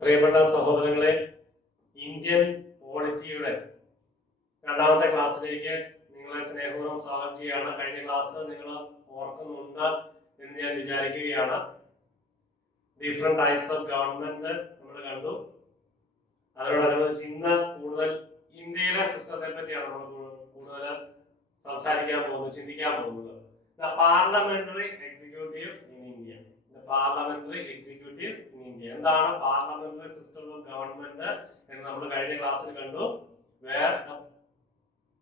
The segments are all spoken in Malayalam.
പ്രിയപ്പെട്ട സഹോദരങ്ങളെ, ഇന്ത്യൻ പോളിറ്റിയുടെ രണ്ടാമത്തെ ക്ലാസ്സിലേക്ക് നിങ്ങളെ സ്നേഹപൂർവ്വം സ്വാഗതം ചെയ്യുകയാണ്. കഴിഞ്ഞ ക്ലാസ് നിങ്ങൾ ഓർക്കുന്നുണ്ട് എന്ന് ഞാൻ വിചാരിക്കുകയാണ്. ഡിഫറെന്റ് ടൈപ്സ് ഓഫ് ഗവൺമെന്റ് നമ്മൾ കണ്ടു. അതിനോടനുബന്ധിച്ച് ഇന്ന് കൂടുതൽ ഇന്ത്യയിലെ സിസ്റ്റത്തെ പറ്റിയാണ് നമ്മൾ കൂടുതൽ സംസാരിക്കാൻ പോകുന്നത്, ചിന്തിക്കാൻ പോകുന്നത്. The parliamentary executive in India. Parliamentary executive in India. എന്താണ് പാർലമെന്ററി സിസ്റ്റം ഓഫ് ഗവൺമെന്റ് എന്ന് നമ്മൾ കഴിഞ്ഞ ക്ലാസ്സിൽ കണ്ടു. Where the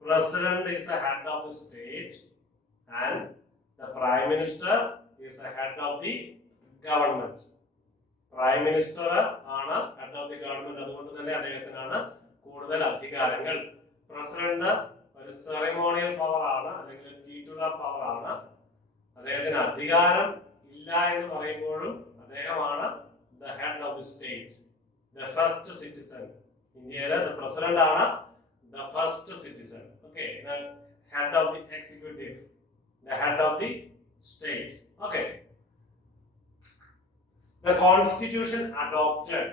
president is the head of the state and the prime minister is the head of the government. Prime minister ആണ് ഹെഡ് ഓഫ് ദി ഗവൺമെന്റ്. അതുകൊണ്ട് തന്നെ അദ്ദേഹത്തിനാണ് കൂടുതൽ അധികാരങ്ങൾ. പ്രസിഡന്റ് ഒരു സെറിമോണിയൽ പവർ ആണ്, അല്ലെങ്കിൽ ടിറ്റുലർ പവർ ആണ്. അദ്ദേഹത്തിന് അധികാരം ഇല്ല എന്ന് പറയുമ്പോഴും അദ്ദേഹമാണ് the head of the state, the first citizen. ഇന്ത്യയിലെ ദ പ്രസിഡന്റ് ആണ് the first citizen. Okay, the head of the executive, the head of the state. Okay, the constitution adopted,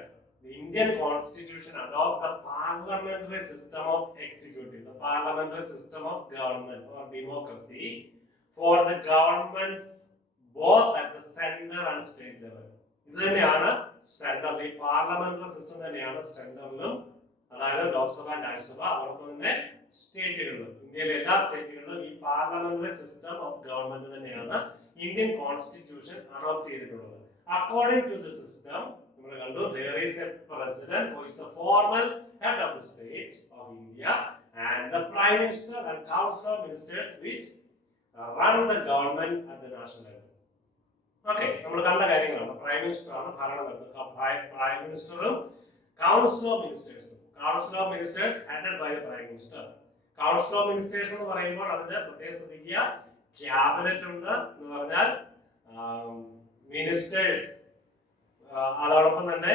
the Indian constitution adopt the parliamentary system of executive, the parliamentary system of government or democracy for the governments both at the center and state level. ഇത് തന്നെയാണ് സെന്റർ, ഈ പാർലമെന്ററി സിസ്റ്റം തന്നെയാണ് സെന്ററിലും, അതായത് ലോക്സഭ, രാജ്യസഭ, അതോടൊപ്പം തന്നെ സ്റ്റേറ്റുകളിലും. ഇന്ത്യയിലെ എല്ലാ സ്റ്റേറ്റുകളിലും ഈ പാർലമെന്ററി സിസ്റ്റം ഓഫ് ഗവൺമെന്റ് തന്നെയാണ് ഇന്ത്യൻ കോൺസ്റ്റിറ്റ്യൂഷൻ അഡോപ്റ്റ് ചെയ്തിട്ടുള്ളത്. According to the system, there is a president who is the formal head of the state of India, and the prime minister and council of ministers which run the government at the national level. Okay, നമ്മൾ കണ്ട കാര്യങ്ങളാണ്. പ്രൈം മിനിസ്റ്റർ ആണ് ഭരണം നടത്തുന്നത്. പ്രൈം മിനിസ്റ്ററും കൗൺസിൽ ഓഫ് മിനിസ്റ്റേഴ്സും. Council of ministers headed by the prime minister. Council of ministers എന്ന് പറയുമ്പോൾ അതിന്റെ പ്രത്യേക ശ്രദ്ധിക്കുക, ക്യാബിനറ്റ് ഉണ്ട് എന്ന് പറഞ്ഞാൽ മിനിസ്റ്റേഴ്സ്, അതോടൊപ്പം തന്നെ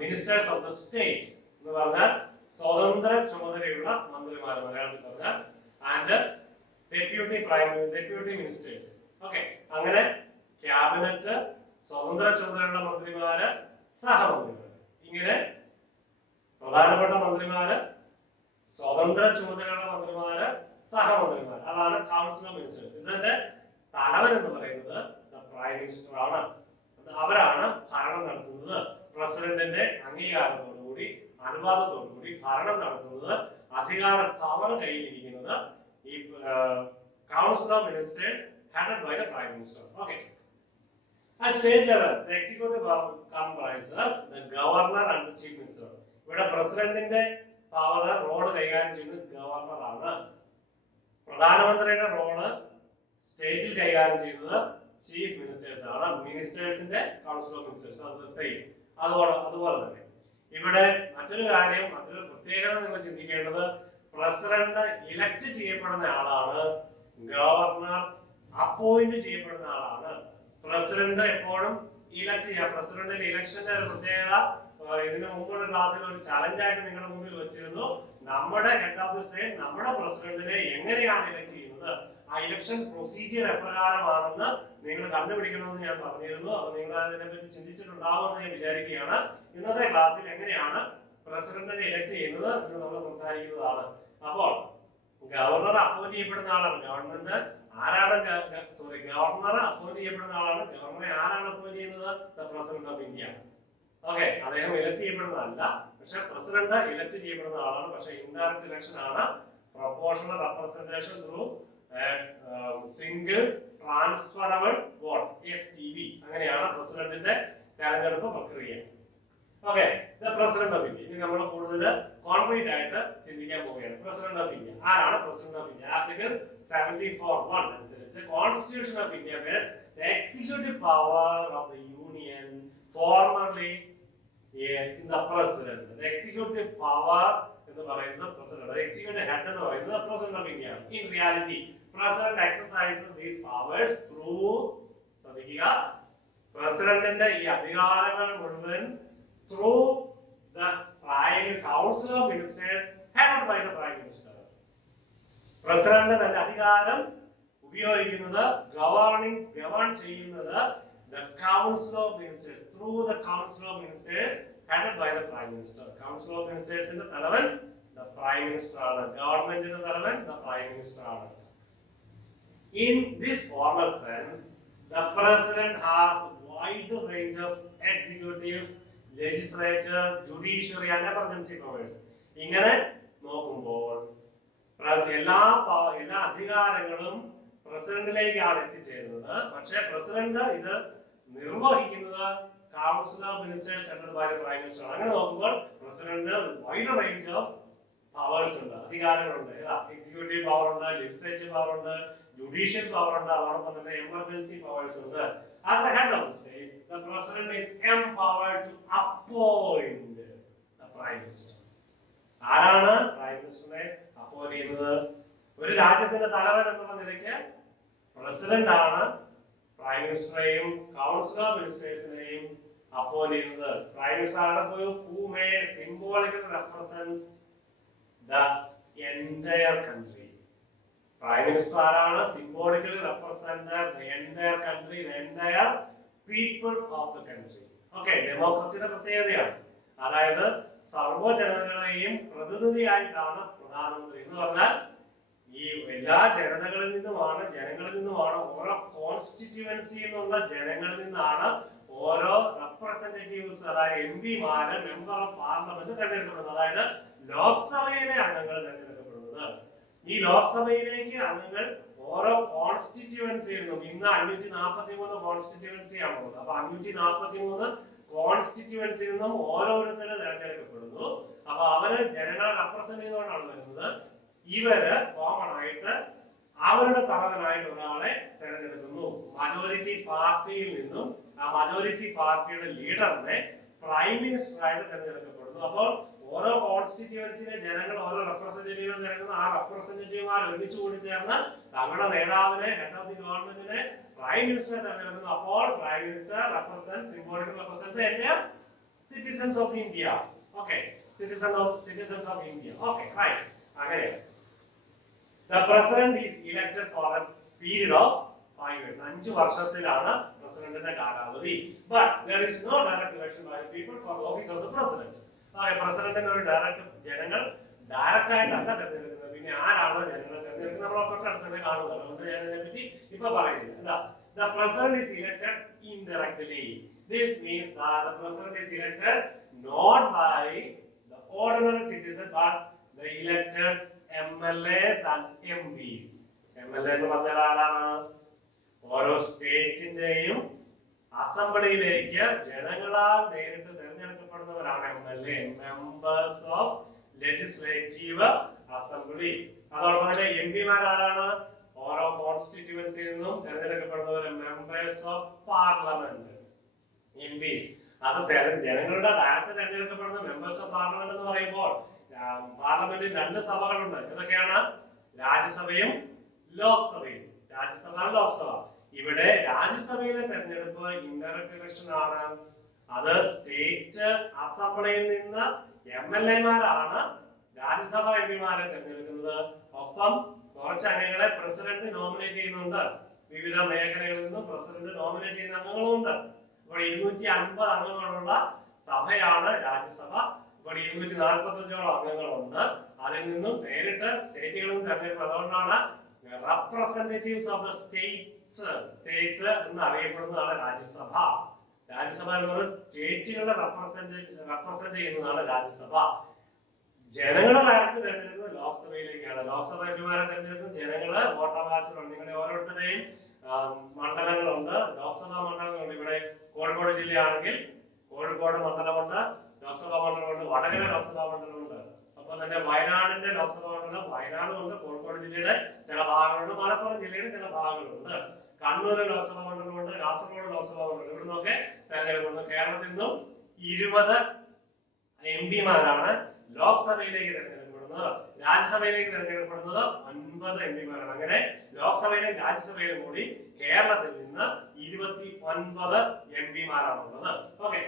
മിനിസ്റ്റേഴ്സ് ഓഫ് ദ സ്റ്റേറ്റ് എന്ന് പറഞ്ഞാൽ സ്വതന്ത്ര ചുമതലയുള്ള മന്ത്രിമാർ, മലയാളത്തിൽ പറഞ്ഞാൽ, ആൻഡ് ഡെപ്യൂട്ടി മിനിസ്റ്റേഴ്സ്. ഓക്കെ, അങ്ങനെ ക്യാബിനറ്റ്, സ്വതന്ത്ര ചുമതലയുള്ള മന്ത്രിമാര്, സഹമന്ത്രിമാര്, ഇങ്ങനെ പ്രധാനപ്പെട്ട മന്ത്രിമാര്, സ്വതന്ത്ര ചുമതലയുള്ള മന്ത്രിമാര്, സഹമന്ത്രിമാര്, അതാണ് കൗൺസിൽ ഓഫ് മിനിസ്റ്റേഴ്സ്. ഇതിന്റെ തലവൻ എന്ന് പറയുന്നത് പ്രൈം മിനിസ്റ്റർ ആണ്. അവരാണ് ഭരണം നടത്തുന്നത്. പ്രസിഡന്റിന്റെ അംഗീകാരത്തോടുകൂടി, അനുവാദത്തോടുകൂടി ഭരണം നടത്തുന്നത്, അധികാര പവർ കയ്യിലിരിക്കുന്നത് ഈ council of ministers headed by the prime minister. Okay, at state level the executive comprises the governor and the chief minister. ഇവിടെ പ്രസിഡന്റിന്റെ പവർ റോള് കൈകാര്യം ചെയ്യുന്നത് ഗവർണർ ആണ്. പ്രധാനമന്ത്രിയുടെ റോള് സ്റ്റേറ്റിൽ കൈകാര്യം ചെയ്യുന്നത് ചീഫ് മിനിസ്റ്റേഴ്സ് ആണ്. മിനിസ്റ്റേഴ്സിന്റെ കൗൺസിൽ ഓഫ് മിനിസ്റ്റേഴ്സ് അത് സെയിം. അതുപോലെ തന്നെ ഇവിടെ മറ്റൊരു കാര്യം, മറ്റൊരു പ്രത്യേകത നിങ്ങൾ ചിന്തിക്കേണ്ടത്, പ്രസിഡന്റ് ഇലക്ട് ചെയ്യപ്പെടുന്ന ആളാണ്, ഗവർണർ അപ്പോയിന്റ് ചെയ്യപ്പെടുന്ന ആളാണ്. പ്രസിഡന്റ് എപ്പോഴും ഇലക്ട് ചെയ്യുക. പ്രസിഡന്റിന്റെ ഇലക്ഷന്റെ ഒരു പ്രത്യേകത ഇതിന് മുമ്പുള്ള ക്ലാസ്സിൽ ഒരു ചലഞ്ചായിട്ട് നിങ്ങളുടെ മുമ്പിൽ വെച്ചിരുന്നു. നമ്മുടെ ഹെഡ് ഓഫ് ദി സ്റ്റേറ്റ്, നമ്മുടെ പ്രസിഡന്റിനെ എങ്ങനെയാണ് ഇലക്ട് ചെയ്യുന്നത്, ആ ഇലക്ഷൻ പ്രൊസീജിയർ എപ്രകാരമാണെന്ന് നിങ്ങൾ കണ്ടുപിടിക്കണമെന്ന് ഞാൻ പറഞ്ഞിരുന്നു. അപ്പൊ നിങ്ങൾ അതിനെപ്പറ്റി ചിന്തിച്ചിട്ടുണ്ടാവുമെന്ന് ഞാൻ വിചാരിക്കുകയാണ്. ഇന്നത്തെ ക്ലാസ്സിൽ എങ്ങനെയാണ് പ്രസിഡന്റിനെ ഇലക്ട് ചെയ്യുന്നത് എന്ന് നമ്മൾ സംസാരിക്കുന്നതാണ്. അപ്പോൾ ഗവർണർ അപ്പോയിന്റ് ചെയ്യപ്പെടുന്ന ആളാണ്. ഗവൺമെന്റ് ആരാണ്? ഗവർണർ അപ്പോയിന്റ് ചെയ്യപ്പെടുന്ന ആളാണ്. ഗവർണറെ ആരാണ് അപ്പോയിന്റ് ചെയ്യുന്നത്? The president of India. Okay, അദ്ദേഹം ഇലക്ട് ചെയ്യപ്പെടുന്നതല്ല, പക്ഷെ പ്രസിഡന്റ് ഇലക്ട് ചെയ്യപ്പെടുന്ന ആളാണ്. പക്ഷെ ഇൻഡയറക്റ്റ് ഇലക്ഷൻ ആണ്. Proportional representation through single transferable vote, STV, അങ്ങനെയാണ് പ്രസിഡന്റിന്റെ തെരഞ്ഞെടുപ്പ് പ്രക്രിയ. Okay, the president of India. ഇനി നമ്മൾ കൂടുതൽ കോൺക്രീറ്റ് ആയിട്ട് ചിന്തിക്കാൻ പോവുകയാണ്. പ്രസിഡന്റ് ഓഫ് ഇന്ത്യ ആരാണ്? പ്രസിഡന്റ് ഓഫ് ഇന്ത്യ ആർട്ടിക്കിൾ 74(1) അനുസരിച്ച് constitution of India base the executive power of the union formerly in the president. The executive power എന്ന് പറയുന്നത് പ്രസിഡന്റ്, എക്സിക്യൂട്ടീവ് ഹെഡ് എന്ന് പറയുന്നത് president of India. In reality president exercises these powers through, ശ്രദ്ധിക്കുക, പ്രസിഡന്റിന്റെ ഈ അധികാരങ്ങൾ മുഴുവൻ through the prime council of ministers headed by the prime minister. President തന്റെ അധികാരം ഉപയോഗിക്കുന്നത്, ഗവൺ ചെയ്യുന്നത് the council of ministers, through the council of ministers headed by the Prime Minister. Council of Ministers-ന്റെ തലവൻ the Prime Minister ആണ്. ഗവൺമെന്റിന്റെ തലവൻ the Prime Minister ആണ്. In this formal sense, the President has wide range of executive, legislature, judiciary and emergency powers. ഇങ്ങനെ നോക്കുമ്പോൾ എല്ലാ അധികാരങ്ങളും പ്രസിഡന്റിലേക്കാണ് എത്തിച്ചേരുന്നത്. പക്ഷേ പ്രസിഡന്റ് ഇത് നിർവഹിക്കുന്നത് council of ministers headed by the prime minister. അങ്ങനെ നോക്കുമ്പോൾ president wide range of powers ഉണ്ട്, അധികാരങ്ങളുണ്ട്. എക്സിക്യൂട്ടീവ് പവർ ഉണ്ട്, ലെജിസ്ലേറ്റീവ് പവർ ഉണ്ട്, ജുഡീഷ്യൽ പവർ ഉണ്ട്, അതോടൊപ്പം തന്നെ എമർജൻസി പവേഴ്സ് ഉണ്ട്. As a head of the state, the president is empowered to appoint the prime minister. ആരാണ് പ്രൈം മിനിസ്റ്ററിനെ അപ്പോയിന്റ് ചെയ്യുന്നത്? ഒരു രാജ്യത്തിന്റെ തലവൻ എന്നുള്ള നിലയ്ക്ക് പ്രസിഡന്റ് ആണ് പ്രൈം മിനിസ്റ്ററെയും കൗൺസിൽ ഓഫ് മിനിസ്റ്റേഴ്സിനെയും അപ്പോയിന്റ് ചെയ്യുന്നത്. പ്രൈം മിനിസ്റ്റർ ആണ് who may symbolically represents the entire country. Prime minister ആരാണ്? symbolically represent the entire country, the entire people of the country. Okay, ഡെമോക്രസിയുടെ പ്രത്യേകതയാണ്. അതായത് സർവ്വജനങ്ങളെയും പ്രതിനിധിയായിട്ടാണ് പ്രധാനമന്ത്രി എന്ന് പറഞ്ഞാൽ ഈ എല്ലാ ജനങ്ങളിൽ നിന്നുമാണ് ഓരോ കോൺസ്റ്റിറ്റ്യുവൻസി എന്നുള്ള ജനങ്ങളിൽ നിന്നാണ് ഓരോ റെപ്രസെന്റേറ്റീവ്സ്, അതായത് എംപിമാര്, മെമ്പർ ഓഫ് പാർലമെന്റ് തെരഞ്ഞെടുക്കപ്പെടുന്നത്. അതായത് ലോക്സഭയിലെ അംഗങ്ങൾ തെരഞ്ഞെടുക്കപ്പെടുന്നത്. ഈ ലോക്സഭയിലേക്ക് അംഗങ്ങൾ ഓരോ കോൺസ്റ്റിറ്റ്യുവൻസിയിൽ നിന്നും, ഇന്ന് 543 കോൺസ്റ്റിറ്റ്യുവൻസി ആണുള്ളത്. അപ്പൊ 543 കോൺസ്റ്റിറ്റ്യുവൻസിയിൽ നിന്നും ഓരോരുത്തരും തെരഞ്ഞെടുക്കപ്പെടുന്നു. അപ്പൊ അവര് ജനങ്ങളെ റെപ്രസെന്റ് ചെയ്തുകൊണ്ടാണ് വരുന്നത്. ഇവര് കോമൺ ആയിട്ട് അവരുടെ തലവനായിട്ട് ഒരാളെ തെരഞ്ഞെടുക്കുന്നു. മജോറിറ്റി പാർട്ടിയിൽ നിന്നും ആ മജോറിറ്റി പാർട്ടിയുടെ ലീഡറിനെ പ്രൈം മിനിസ്റ്റർ ആയിട്ട് തെരഞ്ഞെടുക്കപ്പെടുന്നു. അപ്പോൾ ഓരോ കോൺസ്റ്റിറ്റ്യുവൻസിയിലെ ജനങ്ങൾ ഓരോ റെപ്രസെന്റേറ്റീവിനെ തിരഞ്ഞെടുക്കുന്ന ആ റെപ്രസെന്റേറ്റീവുമാർ ഒരുമിച്ച് കൂടി ചേർന്ന് തങ്ങളുടെ നേതാവിനെ, ഹെഡ് ഓഫ് ദി ഗവൺമെന്റിനെ, പ്രൈം മിനിസ്റ്ററെ തെരഞ്ഞെടുക്കുന്നു. അപ്പോൾ prime minister symbolical represent the citizens of India. Okay, citizens of India. Okay, right. അങ്ങനെ the president is elected for a period of 5 years. 5 വർഷത്തിലാണ് പ്രസിഡന്റിന്റെ കാലാവധി. But there is no direct election by the people for the office of the president. പ്രസിഡന്റിന് ഒരു ജനങ്ങൾ ഡയറക്റ്റ് ആയിട്ടല്ല തെരഞ്ഞെടുക്കുന്നത്. പിന്നെ ആരാണ് ജനങ്ങൾ തെരഞ്ഞെടുക്കുന്നത്? നമ്മൾ തൊട്ടടുത്ത് തന്നെ കാണുന്നത്. അതുകൊണ്ട് ഞാൻ ഇതിനെപ്പറ്റി ഇപ്പൊ പറയുന്നില്ല. The president is elected indirectly. This means that the president is elected not by the ordinary citizen but the elected MLAs and MPs. MLA എന്ന് പറഞ്ഞാൽ ആരാണ്? ഓരോ സ്റ്റേറ്റിന്റെയും അസംബ്ലിയിലേക്ക് ജനങ്ങളാൽ നേരിട്ട് തിരഞ്ഞെടുക്കപ്പെടുന്നവരാണ് MLA, members of legislative assembly. അതോടൊപ്പം തന്നെ എംപിമാർ ആരാണ്? ഓരോ കോൺസ്റ്റിറ്റ്യുവൻസിയിൽ നിന്നും തിരഞ്ഞെടുക്കപ്പെടുന്നവർ, മെമ്പേഴ്സ് ഓഫ് പാർലമെന്റ്, MP. അത് ജനങ്ങളുടെ ഡയറക്റ്റ് തിരഞ്ഞെടുക്കപ്പെടുന്ന മെമ്പേഴ്സ് ഓഫ് പാർലമെന്റ് എന്ന് പറയുമ്പോൾ പാർലമെന്റിൽ 2 സഭകളുണ്ട്. ഏതൊക്കെയാണ്? രാജ്യസഭയും ലോക്സഭയും. രാജ്യസഭ, ലോക്സഭ. ഇവിടെ രാജ്യസഭയിലെ തെരഞ്ഞെടുപ്പ് ഇൻഡയറക്റ്റ് ഇലക്ഷൻ ആണ്. അത് സ്റ്റേറ്റ് അസംബ്ലിയിൽ നിന്ന് MLA-മാരാണ് രാജ്യസഭ എംപിമാരെ തെരഞ്ഞെടുക്കുന്നത്. ഒപ്പം കുറച്ച് അംഗങ്ങളെ പ്രസിഡന്റ് നോമിനേറ്റ് ചെയ്യുന്നുണ്ട്. വിവിധ മേഖലകളിൽ നിന്നും പ്രസിഡന്റ് നോമിനേറ്റ് ചെയ്യുന്ന അംഗങ്ങളുമുണ്ട്. ഇവിടെ 250 അംഗങ്ങളുള്ള സഭയാണ് രാജ്യസഭ. ഇവിടെ 245 അംഗങ്ങളുണ്ട്. അതിൽ നിന്നും നേരിട്ട് സ്റ്റേറ്റുകളിൽ തെരഞ്ഞെടുപ്പ്. അതുകൊണ്ടാണ് റെപ്രസെന്റേറ്റീവ്സ് ഓഫ് ദ സ്റ്റേറ്റ് എന്ന് അറിയപ്പെടുന്നതാണ് രാജ്യസഭ. രാജ്യസഭ എന്ന് പറയുന്നത് സ്റ്റേറ്റുകളെ റെപ്രസെന്റ് ചെയ്യുന്നതാണ് രാജ്യസഭ. ജനങ്ങളെ ഡയറക്റ്റ് തെരഞ്ഞെടുക്കുന്നത് ലോക്സഭയിലേക്കാണ്. ലോക്സഭ എംപിമാരെ തെരഞ്ഞെടുക്കുന്നത് ജനങ്ങള് വോട്ടവകാശമുണ്ട്. നിങ്ങളുടെ ഓരോരുത്തരുടെയും മണ്ഡലങ്ങളുണ്ട്, ലോക്സഭാ മണ്ഡലങ്ങളുണ്ട്. ഇവിടെ കോഴിക്കോട് ജില്ലയാണെങ്കിൽ കോഴിക്കോട് മണ്ഡലമുണ്ട്, ലോക്സഭാ മണ്ഡലമുണ്ട്. വടകര ലോക്സഭാ മണ്ഡലമുണ്ട്. ഒപ്പം തന്നെ വയനാടിന്റെ ലോക്സഭാ മണ്ഡലം വയനാടുമുണ്ട്. കോഴിക്കോട് ജില്ലയുടെ ചില ഭാഗങ്ങളുണ്ട്, മലപ്പുറം ജില്ലയുടെ ചില ഭാഗങ്ങളുണ്ട്. കണ്ണൂർ ലോക്സഭാ മണ്ഡലമുണ്ട്, കാസർഗോഡ് ലോക്സഭാ മണ്ഡലം. ഇവിടെ നിന്നൊക്കെ തെരഞ്ഞെടുക്കുന്നു. കേരളത്തിൽ നിന്നും 20 എംപിമാരാണ് ലോക്സഭയിലേക്ക് തെരഞ്ഞെടുക്കപ്പെടുന്നത്. രാജ്യസഭയിലേക്ക് തെരഞ്ഞെടുക്കപ്പെടുന്നത് 9 എംപിമാരാണ്. അങ്ങനെ ലോക്സഭയിലും രാജ്യസഭയിലും കൂടി കേരളത്തിൽ നിന്ന് 29 എംപിമാരാണുള്ളത്. ഓക്കെ,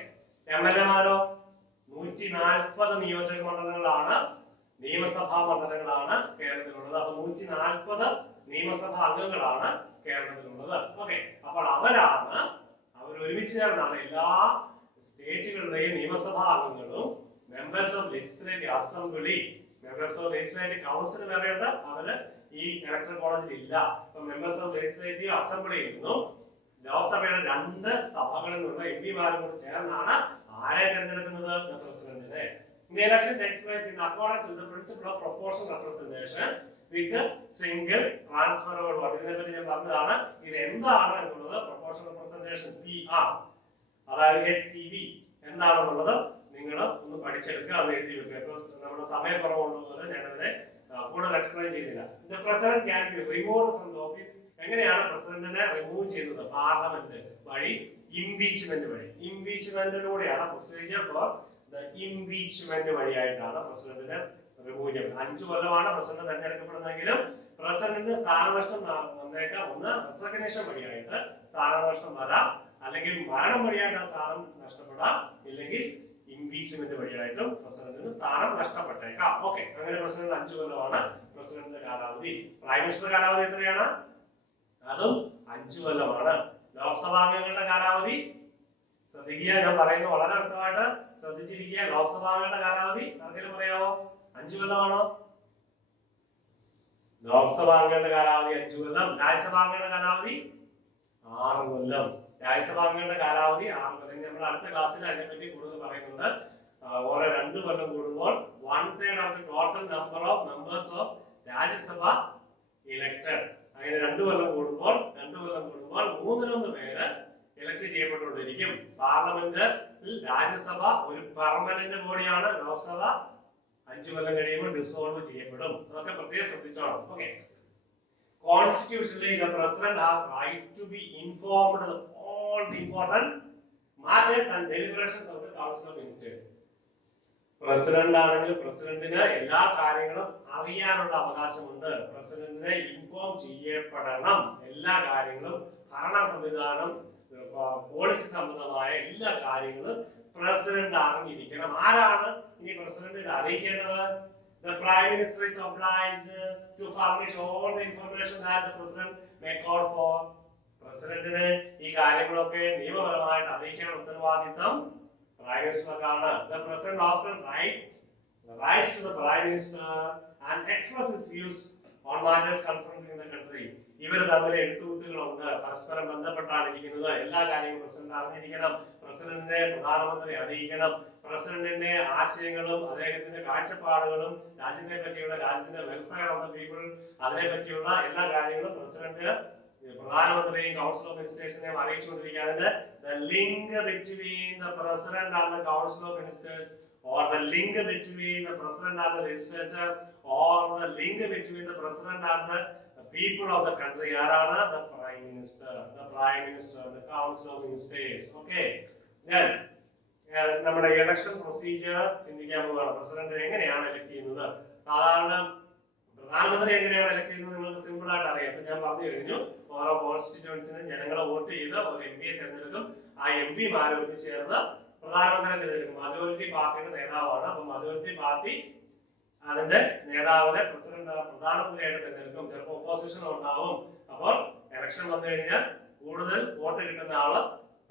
MLA-മാരോ 140 നിയോജക മണ്ഡലങ്ങളാണ്, നിയമസഭാ മണ്ഡലങ്ങളാണ് കേരളത്തിലുള്ളത്. അപ്പൊ 140 നിയമസഭാ അംഗങ്ങളാണ് കേരളത്തിലുള്ളത്. ഓക്കെ, അപ്പോൾ അവർ ഒരുമിച്ച് ചേർന്നാണ് എല്ലാ സ്റ്റേറ്റുകളുടെയും നിയമസഭാ അംഗങ്ങളും members of legislative assembly, members of legislative council വേറെയുണ്ട്, അവര് ഈ ഇലക്ടറൽ കോളേജിൽ ഇല്ല. അപ്പൊ മെമ്പേഴ്സ് ഓഫ് ലെജിസ്ലേറ്റീവ് അസംബ്ലിയിൽ നിന്നും ലോക്സഭയുടെ 2 സഭകളിൽ നിന്നുള്ള എംപിമാരും കൂടി ചേർന്നാണ് ആരെ തിരഞ്ഞെടുക്കുന്നത്? പ്രസിഡന്റിനെ. The election takes place in accordance with the principle of proportional representation with single transferable vote. ഇതിനെപ്പറ്റി ഞാൻ പറഞ്ഞതാണ്. ഇത് എന്താണ് എന്നുള്ളത് പ്രൊപ്പോർഷണൽ റെപ്രസെന്റേഷൻ PR, അതായത് STV എന്താണെന്നുള്ളത് നിങ്ങൾ ഒന്ന് പഠിച്ചെടുക്കുക, അത് എഴുതി വെക്കുക. നമ്മുടെ സമയക്കുറവുള്ളതുപോലെ ഞാനതിനെ കൂടുതൽ എക്സ്പ്ലെയിൻ ചെയ്യുന്നില്ല. The president can be removed from the office. എങ്ങനെയാണ് പ്രസിഡന്റിനെ റിമൂവ് ചെയ്യുന്നത്? പാർലമെന്റ് വഴി, ഇംപീച്ച്മെന്റ് വഴി. ഇംപീച്ച്മെന്റിലൂടെയാണ് പ്രൊസീജിയർ ഫോർ ദ ഇംപീച്ച്മെന്റ് വഴിയായിട്ടാണ് പ്രസിഡന്റിനെ റിമൂവ് ചെയ്യുന്നത്. 5 കൊല്ലമാണ് പ്രസിഡന്റ് തെരഞ്ഞെടുക്കപ്പെടുന്നതെങ്കിലും പ്രസിഡന്റിന് സ്ഥാനനഷ്ടം വന്നേക്കാം. ഒന്ന് റെസിഗ്നേഷൻ വഴിയായിട്ട് സ്ഥാനനഷ്ടം വരാം, അല്ലെങ്കിൽ മരണം വഴിയായിട്ട് സ്ഥാനം നഷ്ടപ്പെടാം, ഇല്ലെങ്കിൽ ഇംപീച്ച്മെന്റ് വഴിയായിട്ടും പ്രസിഡന്റിന് സ്ഥാനം നഷ്ടപ്പെട്ടേക്കാം. ഓക്കെ, അങ്ങനെ പ്രസിഡന്റ് 5 കൊല്ലമാണ് പ്രസിഡന്റിന്റെ കാലാവധി. പ്രൈം മിനിസ്റ്റർ കാലാവധി എത്രയാണ്? അതും 5 കൊല്ലമാണ്. ലോക്സഭാംഗങ്ങളുടെ കാലാവധി ശ്രദ്ധിക്കുക, ഞാൻ പറയുന്നത് വളരെ വ്യക്തമായിട്ട് ശ്രദ്ധിച്ചിരിക്കുക. ലോക്സഭാംഗങ്ങളുടെ കാലാവധി ആർക്കെങ്കിലും പറയാമോ? 5 കൊല്ലമാണോ? ലോക്സഭാംഗങ്ങളുടെ കാലാവധി 5 കൊല്ലം. രാജ്യസഭാംഗങ്ങളുടെ കാലാവധി 6 കൊല്ലം. രാജ്യസഭാംഗങ്ങളുടെ കാലാവധി 6 കൊല്ലം. നമ്മൾ അടുത്ത ക്ലാസ്സിൽ അതിനെപ്പറ്റി കൂടുതൽ പറയുന്നുണ്ട്. ഓരോ 2 കൊല്ലം കൂടുമ്പോൾ 1/3 of the total number of members of Rajya Sabha elected. അങ്ങനെ 2 കൊല്ലം കൂടുമ്പോൾ 3-1 പേര് ഇലക്ട് ചെയ്യപ്പെട്ടുകൊണ്ടിരിക്കും. പാർലമെന്റിൽ രാജ്യസഭ ഒരു പെർമനന്റ് ബോഡിയാണ്. ലോക്സഭ 5 കൊല്ലം കഴിയുമ്പോൾ ഡിസോൾവ് ചെയ്യപ്പെടും. അതൊക്കെ പ്രത്യേകം ശ്രദ്ധിച്ചോണം. Okay. Constitutionally, the president has right to be informed of all the important matters and deliberations of the Council of Ministers. President ആണെങ്കിൽ പ്രസിഡന്റിന് എല്ലാ കാര്യങ്ങളും അറിയാനുള്ള അവകാശമുണ്ട്. പ്രസിഡന്റിനെ ഇൻഫോം ചെയ്യപ്പെടണം. എല്ലാ കാര്യങ്ങളും, ഭരണ സംവിധാനം, പോളിസി സംബന്ധമായ എല്ലാ കാര്യങ്ങളും പ്രസിഡന്റ് അറിഞ്ഞിരിക്കണം. ആരാണ് ഇനി പ്രസിഡന്റ് ഇത് അറിയിക്കേണ്ടത്? The Prime Minister is obliged to furnish all the information that the President may call for. പ്രസിഡന്റിന് ഈ കാര്യങ്ങളൊക്കെ നിയമപരമായിട്ട് അറിയിക്കേണ്ട ഉത്തരവാദിത്തം prime മിനിസ്റ്റർക്കാണ്. The President often writes to the Prime Minister and expresses his views on matters confronting the country. ഇവർ തമ്മിൽ എഴുത്തുകുത്തുകളുണ്ട്, പരസ്പരം ബന്ധപ്പെട്ടാണ് ഇരിക്കുന്നത്. എല്ലാ കാര്യങ്ങളും പ്രസിഡന്റ് അറിഞ്ഞിരിക്കണം. പ്രസിഡന്റിനെ പ്രധാനമന്ത്രി അറിയിക്കണം. പ്രസിഡന്റിന്റെ ആശയങ്ങളും അദ്ദേഹത്തിന്റെ കാഴ്ചപ്പാടുകളും രാജ്യത്തെ പറ്റിയുള്ള, രാജ്യത്തിന്റെ വെൽഫെയർ ഓഫ് ദ പീപ്പിൾ, അതിനെ പറ്റിയുള്ള എല്ലാ കാര്യങ്ങളും പ്രസിഡന്റ് പ്രധാനമന്ത്രിയും കൗൺസിൽ ഓഫ് മിനിസ്റ്റേഴ്സിനെയും അറിയിച്ചുകൊണ്ടിരിക്കുക. The link between the president and the council of ministers, or the link between the president and the legislature, or the link between the president and the people of the country, ആരാണ്? The prime minister, the council of ministers. Okay, then നമ്മുടെ ഇലക്ഷൻ പ്രൊസീജിയർ ചിന്തിക്കാൻ പോവുകയാണ്. പ്രസിഡന്റിനെ എങ്ങനെയാണ് എലക്ട് ചെയ്യുന്നത്? സാധാരണ പ്രധാനമന്ത്രി എങ്ങനെയാണ് എലക്ട് ചെയ്യുന്നത് നിങ്ങൾക്ക് സിമ്പിൾ ആയിട്ട് അറിയാം. ഇപ്പൊ ഞാൻ പറഞ്ഞു കഴിഞ്ഞു, ഓരോ കോൺസ്റ്റിറ്റ്യുവൻസിനും ജനങ്ങളെ വോട്ട് ചെയ്ത് ഒരു MP തിരഞ്ഞെടുക്കും. ആ MP മാരെ ഒത്തുചേർന്ന് പ്രധാനമന്ത്രിയെ തിരഞ്ഞെടുക്കും. മജോറിറ്റി പാർട്ടിയുടെ നേതാവാണ്. അപ്പൊ മജോറിറ്റി പാർട്ടി അതിന്റെ നേതാവിനെ പ്രധാനമന്ത്രിയായിട്ട് തിരഞ്ഞെടുക്കും. ചിലപ്പോൾ ഓപ്പോസിഷൻ ഉണ്ടാവും. അപ്പോൾ ഇലക്ഷൻ വന്നു കഴിഞ്ഞാൽ കൂടുതൽ വോട്ട് കിട്ടുന്ന ആള്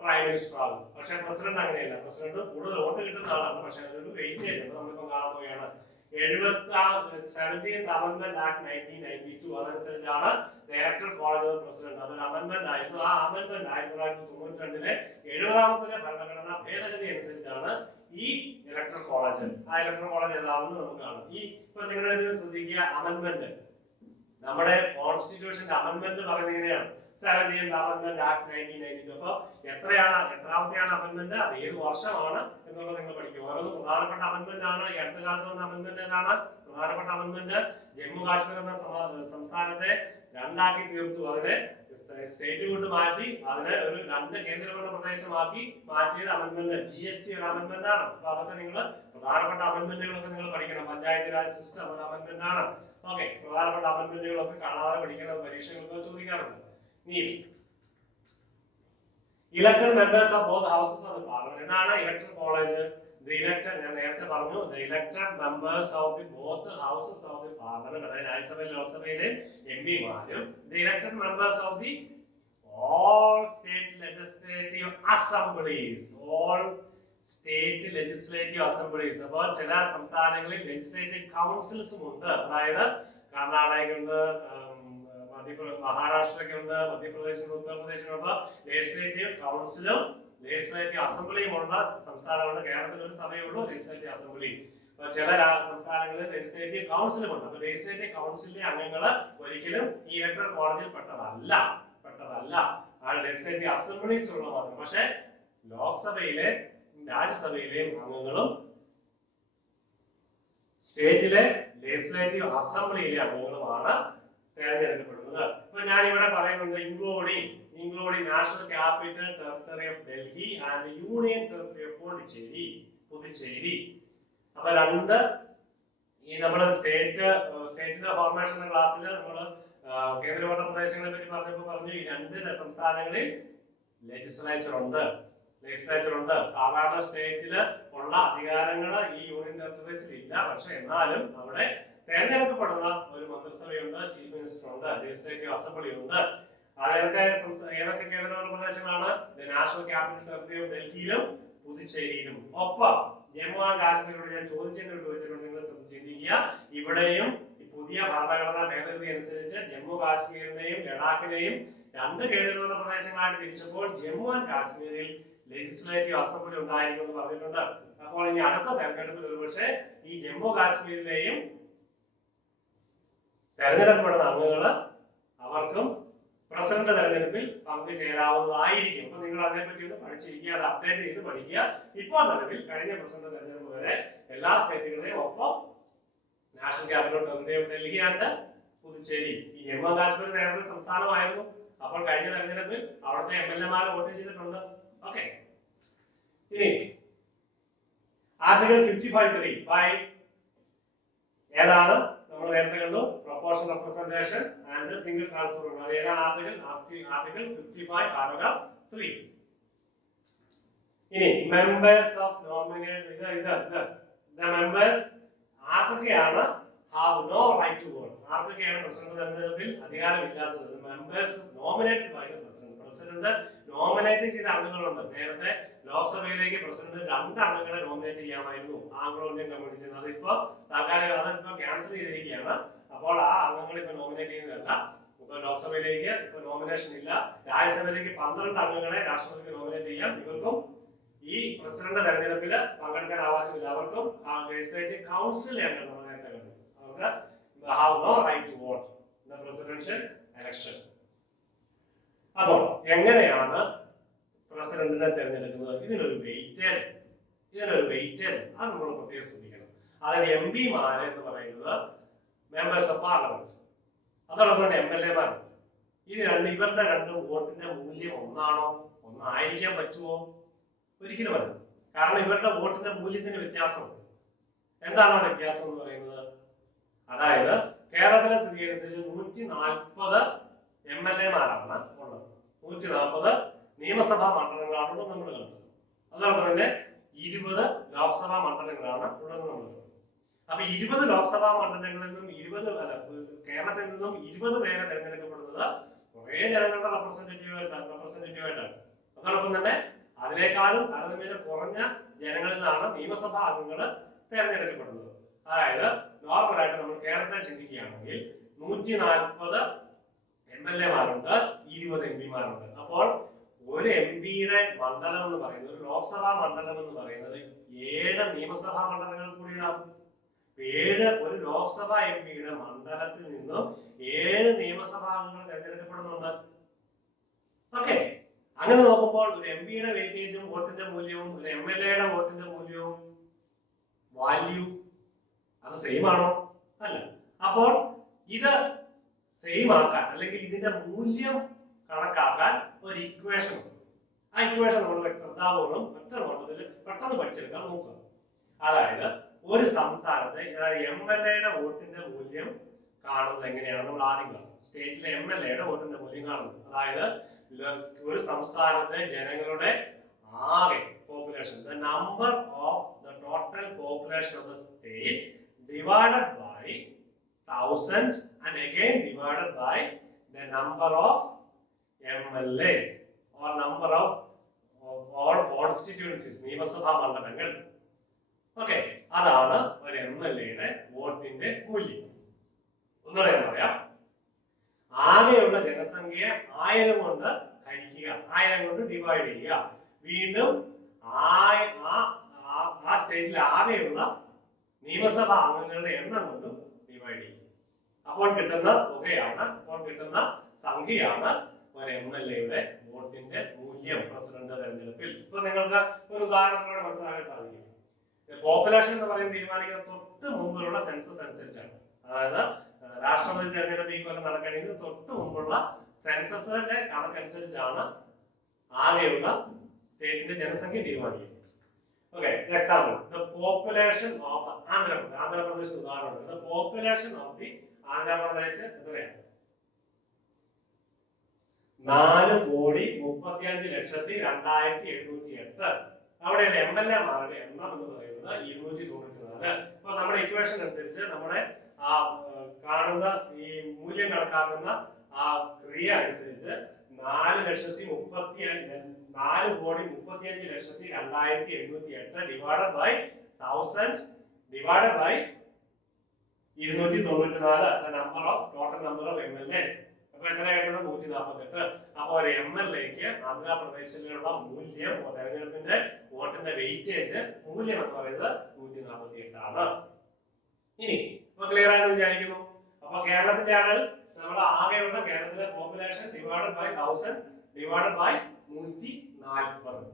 പ്രൈം മിനിസ്റ്റർ ആകും. പക്ഷെ പ്രസിഡന്റ് അങ്ങനെയല്ല. പ്രസിഡന്റ് കൂടുതൽ വോട്ട് കിട്ടുന്ന ആളാണ്. പക്ഷെ അതൊരു വെയിറ്റേജ് നമ്മളിപ്പോൾ കാണാൻ പോവുകയാണ്. 17th Amendment Act 1992 അതനുസരിച്ചാണ് ഇലക്ടറൽ കോളേജ് ഓഫ് പ്രസിഡന്റ്. അതൊരു അമെന്റ്മെന്റ് ആയിരുന്നു. ആ അമെന്റ്മെന്റ് 1992 70ാമത്തെ ഭരണഘടനാ ഭേദഗതി അനുസരിച്ചാണ് ഈ ഇലക്ടറൽ കോളേജ്. ആ ഇലക്ടറൽ കോളേജ് ഏതാണെന്ന് നമുക്ക് കാണാം. ഈ ഇപ്പൊ നിങ്ങളുടെ ഇതിൽ ശ്രദ്ധിക്കുക, അമെന്റ്മെന്റ് നമ്മുടെ കോൺസ്റ്റിറ്റ്യൂഷന്റെ അമെന്റ്മെന്റ് പറയുന്നത് ഇങ്ങനെയാണ്. 17th Amendment Act 1992. അപ്പൊ എത്രാമത്തെയാണ് അമെന്റ്മെന്റ്, അത് ഏത് വർഷമാണ് എന്നുള്ളത് നിങ്ങൾ പഠിക്കും. ഓരോന്നും പ്രധാനപ്പെട്ട അമെന്റ്മെന്റ് ആണ്. ഈ അടുത്ത കാലത്ത് വന്ന അമെന്റ്മെന്റ് ഏതാണ്? പ്രധാനപ്പെട്ട അമെന്റ്മെന്റ് ജമ്മു കാശ്മീർ എന്ന സംസ്ഥാനത്തെ 2 തീർത്തു. അതിനെ സ്റ്റേറ്റ് വിട്ട് മാറ്റി അതിനെ ഒരു 2 കേന്ദ്രഭരണ പ്രദേശമാക്കി മാറ്റിയത് അമെന്റ്മെന്റ്. GST ഒരു അമെന്റ്മെന്റ് ആണ്. അപ്പൊ അതൊക്കെ നിങ്ങൾ പ്രധാനപ്പെട്ട അമെന്റ്മെന്റുകളൊക്കെ നിങ്ങൾ പഠിക്കണം. പഞ്ചായത്ത് രാജ് സിസ്റ്റം ഒരു അമെന്റ്മെന്റ് ആണ്. ഓക്കെ, പ്രധാനപ്പെട്ട അമെന്റ്മെന്റുകളൊക്കെ കാണാതെ പഠിക്കണം. പരീക്ഷകളൊക്കെ ചോദിക്കാറുണ്ട്. Elected members of both houses of the parliament. എന്താണ് ഇലക്ടറൽ കോളേജ്? ഞാൻ നേരത്തെ പറഞ്ഞു, the elected members of both houses of the parliament, അതായത് രാജ്യസഭയിലെ ലോക്സഭയിലെ MP മാരും the elected members of the all state legislative assemblies, all state legislative assemblies. അപ്പോൾ ചില സംസ്ഥാനങ്ങളിൽ ലെജിസ്ലേറ്റീവ് കൗൺസിൽസും ഉണ്ട്. അതായത് കർണാടകയ്ക്കുണ്ട്, മഹാരാഷ്ട്രയ്ക്കുണ്ട്, മധ്യപ്രദേശിന്, ഉത്തർപ്രദേശിനുണ്ട് ലെജിസ്ലേറ്റീവ് കൗൺസിലും ലെജിസ്ലേറ്റീവ് അസംബ്ലിയും ഉള്ള സംസ്ഥാനമുണ്ട്. കേരളത്തിൽ ഒരു സഭയുള്ളൂ ലെജിസ്ലേറ്റീവ് അസംബ്ലി. ചില സംസ്ഥാനങ്ങളിൽ ലെജിസ്ലേറ്റീവ് കൗൺസിലും ഉണ്ട്. അപ്പൊ ലെജിസ്ലേറ്റീവ് കൗൺസിലിലെ അംഗങ്ങൾ ഒരിക്കലും ഈ ഇലക്ടറൽ കോളേജിൽ പെട്ടതല്ല. ആ ലെജിസ്ലേറ്റീവ് അസംബ്ലീസ് ഉള്ള മാത്രം. പക്ഷെ ലോക്സഭയിലെ രാജ്യസഭയിലെയും അംഗങ്ങളും സ്റ്റേറ്റിലെ ലെജിസ്ലേറ്റീവ് അസംബ്ലിയിലെ അംഗങ്ങളുമാണ് തെരഞ്ഞെടുക്കപ്പെടുന്നത്. ഇപ്പൊ ഞാൻ ഇവിടെ പറയുന്നുണ്ട് including national capital territory of Delhi and union territory of Puducherry. അപ്പൊ രണ്ട് ഈ നമ്മുടെ സ്റ്റേറ്റിന്റെ ഫോർമേഷൻ ക്ലാസ്സിൽ നമ്മൾ കേന്ദ്രഭരണ പ്രദേശങ്ങളെ പറ്റി പറഞ്ഞു ഈ രണ്ട് സംസ്ഥാനങ്ങളിൽ ലെജിസ്ലേച്ചർ ഉണ്ട്. സാധാരണ സ്റ്റേറ്റില് ഉള്ള അധികാരങ്ങൾ ഈ യൂണിയൻ ടെറിട്ടറീസിൽ ഇല്ല. പക്ഷെ എന്നാലും അവിടെ തെരഞ്ഞെടുക്കപ്പെടുന്ന ഒരു മന്ത്രിസഭയുണ്ട്, ചീഫ് മിനിസ്റ്റർ ഉണ്ട്, ലെജിസ്ലേറ്റീവ് അസംബ്ലി ഉണ്ട്. ഏതൊക്കെ കേന്ദ്രഭരണ പ്രദേശങ്ങളാണ്? നാഷണൽ ക്യാപിറ്റൽ ടെറിട്ടറി ഓഫ് ഡൽഹിയിലും പുതുച്ചേരിയിലും. ഒപ്പം ജമ്മു ആൻഡ് കാശ്മീരോട് ഞാൻ ചോദിച്ചിട്ടുണ്ട്, നിങ്ങൾ ചിന്തിക്കുക. ഇവിടെയും പുതിയ ഭരണഘടനാ ഭേദഗതി അനുസരിച്ച് ജമ്മു കാശ്മീരിനെയും ലഡാക്കിനെയും രണ്ട് കേന്ദ്രഭരണ പ്രദേശങ്ങളായിട്ട് തിരിച്ചപ്പോൾ ജമ്മു ആൻഡ് കാശ്മീരിൽ ലെജിസ്ലേറ്റീവ് അസംബ്ലി ഉണ്ടായിരിക്കും എന്ന് പറഞ്ഞിട്ടുണ്ട്. അപ്പോൾ ഇനി അടുത്ത തെരഞ്ഞെടുപ്പിൽ ഒരുപക്ഷെ ഈ ജമ്മു കാശ്മീരിലെയും തെരഞ്ഞെടുക്കപ്പെടുന്ന അംഗങ്ങള് അവർക്കും പ്രസിഡന്റ് തെരഞ്ഞെടുപ്പിൽ പങ്കുചേരാവുന്നതായിരിക്കും. അപ്പൊ നിങ്ങൾ അതിനെപ്പറ്റി ഒന്ന് പഠിച്ചിരിക്കുക, അത് അപ്ഡേറ്റ് ചെയ്ത് പഠിക്കുക. ഇപ്പോൾ നിലവിൽ കഴിഞ്ഞ പ്രസിഡന്റ് തെരഞ്ഞെടുപ്പ് വരെ എല്ലാ സ്റ്റേറ്റുകളെയും ഒപ്പം national capital territory of Delhi and Puducherry. ഈ ജമ്മു കാശ്മീർ നേരത്തെ സംസ്ഥാനമായിരുന്നു. അപ്പോൾ കഴിഞ്ഞ തെരഞ്ഞെടുപ്പിൽ അവിടുത്തെ MLA വോട്ട് ചെയ്തിട്ടുണ്ട്. ഓക്കെ, ഇനി ആർട്ടിക്കിൾ 55(3) ഏതാണ്? നമ്മൾ നേരത്തെ കണ്ടു, proportional representation and single transfer ഉണ്ട്. അത് ഏതാണ്? Article 55 paragraph 3. ഇനി മെമ്പേഴ്സ് ഓഫ് നോമിനേറ്റ് മെമ്പേഴ്സ് ആർക്കൊക്കെയാണ് have no right to vote? ആർക്കൊക്കെയാണ് പ്രസിഡന്റ് തെരഞ്ഞെടുപ്പിൽ അധികാരമില്ലാത്തത്? Members nominated by the president nominate ചെയ്ത അംഗങ്ങളുണ്ട്. നേരത്തെ ലോക്സഭയിലേക്ക് പ്രസിഡന്റ് 2 അംഗങ്ങളെ നോമിനേറ്റ് ചെയ്യാമായിരുന്നു, ആംഗ്ലോ ഇന്ത്യൻ കമ്മ്യൂണിറ്റി. അതിപ്പോ അതിപ്പോ ക്യാൻസൽ ചെയ്തിരിക്കുകയാണ്. അപ്പോൾ ആ അംഗങ്ങൾ ഇപ്പൊ നോമിനേറ്റ് ചെയ്യുന്നതല്ല. ഇപ്പൊ ലോക്സഭയിലേക്ക് ഇപ്പൊ നോമിനേഷൻ ഇല്ല. രാജ്യസഭയിലേക്ക് 12 അംഗങ്ങളെ രാഷ്ട്രപതിക്ക് നോമിനേറ്റ് ചെയ്യാം. ഇവർക്കും ഈ പ്രസിഡന്റ് തെരഞ്ഞെടുപ്പിൽ പങ്കെടുക്കാൻ അവകാശമില്ല. അവർക്കും ലെജിസ്ലേറ്റീവ് കൗൺസിൽ അംഗങ്ങൾ നേരത്തെ കണ്ടു, അവർക്ക് have no right to vote in the presidential election. അപ്പോൾ എങ്ങനെയാണ് പ്രസിഡന്റിനെ തെരഞ്ഞെടുക്കുന്നത്? ഇതിനൊരു വെയിറ്റേജ് അത് നമ്മൾ പ്രത്യേകം ശ്രദ്ധിക്കണം. അതായത് MP എന്ന് പറയുന്നത് മെമ്പേഴ്സ് ഓഫ് പാർലമെന്റ്, അതോടൊപ്പം തന്നെ MLA ഇവരുടെ രണ്ട് വോട്ടിന്റെ മൂല്യം ഒന്നാണോ? ഒന്നായിരിക്കാൻ പറ്റുമോ? ഒരിക്കലും അല്ല. കാരണം ഇവരുടെ വോട്ടിന്റെ മൂല്യത്തിന് വ്യത്യാസമുണ്ട്. എന്താണ് ആ വ്യത്യാസം എന്ന് പറയുന്നത്? അതായത് കേരളത്തിലെ സ്ഥിതി അനുസരിച്ച് 140 MLA ഉള്ളത്, 140 നിയമസഭാ മണ്ഡലങ്ങളാണ് നമ്മൾ കണ്ടത്. അതോടൊപ്പം തന്നെ 20 ലോക്സഭാ മണ്ഡലങ്ങളാണ് ഉള്ളത് നമ്മൾ കണ്ടത്. അപ്പൊ 20 ലോക്സഭാ മണ്ഡലങ്ങളിൽ നിന്നും കേരളത്തിൽ നിന്നും 20 പേരെ തെരഞ്ഞെടുക്കപ്പെടുന്നത് കുറെ ജനങ്ങളുടെ റെപ്രസെന്റേറ്റീവ് ആയിട്ടാണ്. അതോടൊപ്പം തന്നെ അതിനേക്കാളും താരതമ്യേന കുറഞ്ഞ ജനങ്ങളിൽ നിന്നാണ് നിയമസഭാ അംഗങ്ങൾ തെരഞ്ഞെടുക്കപ്പെടുന്നത്. അതായത് നോർമലായിട്ട് നമ്മൾ കേരളത്തെ ചിന്തിക്കുകയാണെങ്കിൽ 140 MLA 20 MP. അപ്പോൾ ഒരു MP മണ്ഡലം എന്ന് പറയുന്നത്, ഒരു ലോക്സഭാ മണ്ഡലം എന്ന് പറയുന്നത് 7 നിയമസഭാ മണ്ഡലങ്ങൾ കൂടിയതാണ്. ഒരു ലോക്സഭാ MP മണ്ഡലത്തിൽ നിന്നും 7 നിയമസഭാ അംഗങ്ങൾ തെരഞ്ഞെടുക്കപ്പെടുന്നുണ്ട്. ഓക്കെ, അങ്ങനെ നോക്കുമ്പോൾ ഒരു MP വെയിറ്റേജും വോട്ടിന്റെ മൂല്യവും ഒരു MLA വോട്ടിന്റെ മൂല്യവും വാല്യൂ അത് സെയിം ആണോ? അല്ല. അപ്പോൾ ഇത് സെയിം ആക്കാൻ അല്ലെങ്കിൽ ഇതിന്റെ മൂല്യം കണക്കാക്കാൻ ഒരു ഇക്വേഷൻ ഉണ്ട്. ആ ഇക്വേഷൻ നമ്മൾ ശ്രദ്ധാപൂർവ്വം ഒറ്റ നോട്ടത്തിൽ പെട്ടെന്ന് പഠിച്ചെടുക്കാൻ നോക്കുക. അതായത് ഒരു സംസ്ഥാനത്തെ MLA വോട്ടിന്റെ മൂല്യം കാണുന്നത് എങ്ങനെയാണ്? നമ്മൾ ആദ്യം കാണും സ്റ്റേറ്റിലെ MLA വോട്ടിന്റെ മൂല്യം കാണുന്നത്. അതായത് ഒരു സംസ്ഥാനത്തെ ജനങ്ങളുടെ ആകെ population, the number of the total population of the state divided by 1000 and again divided by the number of MLAs or number of all constituencies, നിയമസഭാ മണ്ഡലങ്ങൾ. ഓക്കെ, അതാണ് ഒരു MLA-യുടെ വോട്ടിന്റെ മൂല്യം. ഒന്നുകൂടെ ഞാൻ പറയാം. ആകെയുള്ള ജനസംഖ്യ 1000 കൊണ്ട് ഹരിക്കുക, 1000 കൊണ്ട് ഡിവൈഡ് ചെയ്യുക. വീണ്ടും ആ സ്റ്റേറ്റിൽ ആകെയുള്ള നിയമസഭാ അംഗങ്ങളുടെ എണ്ണം കൊണ്ടും ഡിവൈഡ് ചെയ്യും. അപ്പോൾ കിട്ടുന്ന തുകയാണ്, അപ്പോൾ കിട്ടുന്ന സംഖ്യയാണ് ഒരു MLA-യുടെ വോട്ടിന്റെ മൂല്യം പ്രസിഡന്റ് തെരഞ്ഞെടുപ്പിൽ. ഇപ്പൊ നിങ്ങൾക്ക് ഒരു ഉദാഹരണത്തിലൂടെ മനസ്സിലാക്കാൻ സാധിക്കും. പോപ്പുലേഷൻ എന്ന് പറയുന്നത് തീരുമാനിക്കുന്ന തൊട്ട് മുമ്പുള്ള സെൻസസ് അനുസരിച്ചാണ്. അതായത് രാഷ്ട്രപതി തെരഞ്ഞെടുപ്പ് ഈ കൊല്ലം നടക്കേണ്ടത് തൊട്ട് മുമ്പുള്ള സെൻസസിന്റെ കണക്കനുസരിച്ചാണ് ആകെയുള്ള സ്റ്റേറ്റിന്റെ ജനസംഖ്യ തീരുമാനിക്കുന്നത്. Okay, example, the population of Andhra Pradesh. Andhra Pradesh ഉദാഹരണം. The population of the Andhra Pradesh എത്രയാണ്? 4,35,2,708. അവിടെ MLA-മാരുടെ എണ്ണം എന്ന് പറയുന്നത് 294. അപ്പൊ നമ്മുടെ ഇക്വേഷൻ അനുസരിച്ച് നമ്മുടെ കാണുന്ന ഈ മൂല്യം കണക്കാക്കുന്ന ആ ക്രിയ അനുസരിച്ച് 4,35,2,708 divided by 1000 divided by 294, number of total number of MLAs. അപ്പൊ എത്രയായിട്ടുള്ളത്? 148. അപ്പൊ ഒരു MLA-ക്ക് ആന്ധ്രാപ്രദേശിലുള്ള മൂല്യം, തെരഞ്ഞെടുപ്പിന്റെ വോട്ടിന്റെ വെയിറ്റേജ് മൂല്യം എന്ന് പറയുന്നത് 148 ആണ്. ഇനി ഇപ്പൊ ക്ലിയർ ആയെന്ന് വിചാരിക്കുന്നു. അപ്പൊ കേരളത്തിന്റെ ആണെങ്കിൽ നമ്മൾ ആകെയുള്ള കേരളത്തിലെ population divided by 1000 divided by 140.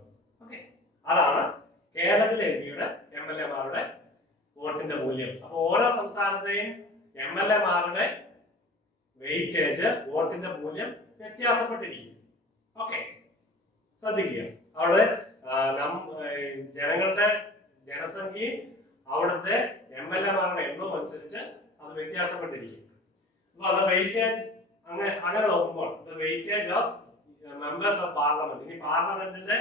Okay, അതാണ് കേരളത്തിലെ MPയുടെ MLA-മാരുടെ വോട്ടിന്റെ മൂല്യം. അപ്പൊ ഓരോ സംസ്ഥാനത്തെയും MLA-മാരുടെ വെയിറ്റേജ്, വോട്ടിന്റെ മൂല്യം വ്യത്യാസപ്പെട്ടിരിക്കും. ഓക്കെ, ശ്രദ്ധിക്കുക. അവിടെ ജനങ്ങളുടെ ജനസംഖ്യയും അവിടുത്തെ MLA-മാരുടെ എണ്ണവും അനുസരിച്ച് അത് വ്യത്യാസപ്പെട്ടിരിക്കും. അപ്പൊ അത് വെയിറ്റേജ് അങ്ങനെ നോക്കുമ്പോൾ weightage of members of parliament, ഇനി പാർലമെന്റിന്റെ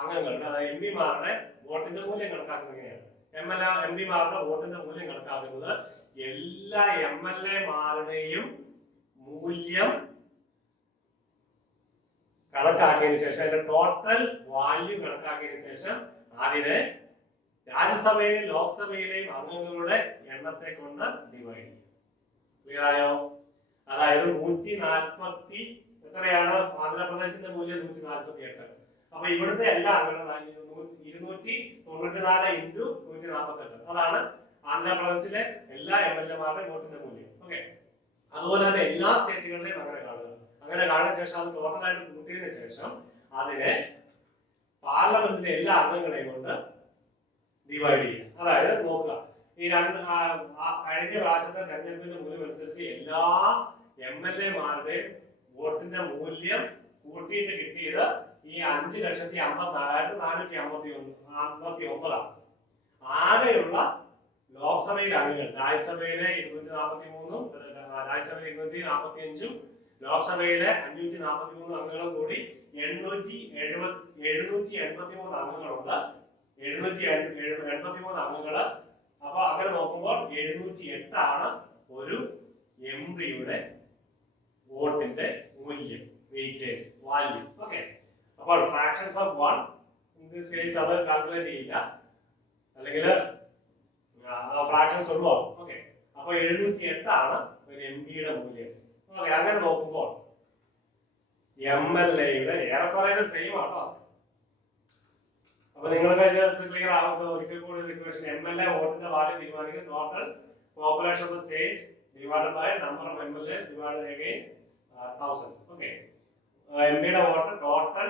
അംഗങ്ങളുടെ, അതായത് MP-മാരുടെ വോട്ടിന്റെ മൂല്യം കണക്കാക്കുന്നത് എങ്ങനെയാണ്? MP-മാരുടെ വോട്ടിന്റെ മൂല്യം കണക്കാക്കുന്നത് എല്ലാ MLA-മാരുടെയും മൂല്യം കണക്കാക്കിയതിനു ശേഷം, അതിന്റെ ടോട്ടൽ വാല്യൂ കണക്കാക്കിയതിനു ശേഷം അതിനെ രാജ്യസഭയിലെയും ലോക്സഭയിലെയും അംഗങ്ങളുടെ എണ്ണത്തെ കൊണ്ട് ഡിവൈഡ് ചെയ്യും. ക്ലിയർ ആയോ? അതായത് 140 എത്രയാണ് ആന്ധ്രാപ്രദേശിന്റെ മൂല്യം? 148. അപ്പൊ ഇവിടുത്തെ എല്ലാ അംഗങ്ങളും 294 ഇൻറ്റു 148. അതാണ് ആന്ധ്രാപ്രദേശിലെ എല്ലാ MLA-മാരുടെയും വോട്ടിന്റെ മൂല്യം. ഓക്കെ, അതുപോലെ തന്നെ എല്ലാ സ്റ്റേറ്റുകളിലെയും അങ്ങനെ കാണുക. അങ്ങനെ കാണുന്ന ശേഷം അത് ടോട്ടലായിട്ട് കൂട്ടിയതിനു ശേഷം അതിനെ പാർലമെന്റിലെ എല്ലാ അംഗങ്ങളെയും കൊണ്ട് ഡിവൈഡ് ചെയ്യുക. അതായത് നോക്കുക, ഈ കഴിഞ്ഞ പ്രാവശ്യത്തെ തെരഞ്ഞെടുപ്പിന്റെ മൂല്യം അനുസരിച്ച് എല്ലാ MLA-മാരുടെയും വോട്ടിന്റെ മൂല്യം കൂട്ടിയിട്ട് കിട്ടിയത് ഈ 5,54,459. ആകെയുള്ള ലോക്സഭയിലെ അംഗങ്ങൾ, രാജ്യസഭയിലെ 243, രാജ്യസഭയിലെ 245, ലോക്സഭയിലെ 543 അംഗങ്ങളും കൂടി 783 അംഗങ്ങളുണ്ട്. 783 അംഗങ്ങള്. അപ്പൊ അങ്ങനെ നോക്കുമ്പോൾ 708 ആണ് ഒരു MP-യുടെ വോട്ടിന്റെ മൂല്യം, വെയിറ്റേജ്, വാല്യൂ. ഓക്കെ, അപ്പോൾ fractions of 1 in this case അത് കാൽക്കുലേറ്റ് ചെയ്യില്ല, അല്ലെങ്കിൽ ഫ്രാക്ഷൻസ് ഒഴിവാകും. ഓക്കെ, അപ്പൊ 708 ആണ് ഒരു MP-യുടെ മൂല്യം. ഓക്കെ, അങ്ങനെ നോക്കുമ്പോൾ MLA-യുടെ ഏറെക്കുറെ സെയിം ആട്ടോ. അപ്പൊ നിങ്ങൾക്ക് ഇത് ക്ലിയർ ആവുന്നത് ഒരിക്കൽ കൂടി ഇക്വേഷൻ. MLA വോട്ടിന്റെ വാല്യൂ തീരുമാനിക്കും total population of the state divided by number of MLAs divided again 1000. Okay, MP-യുടെ vote total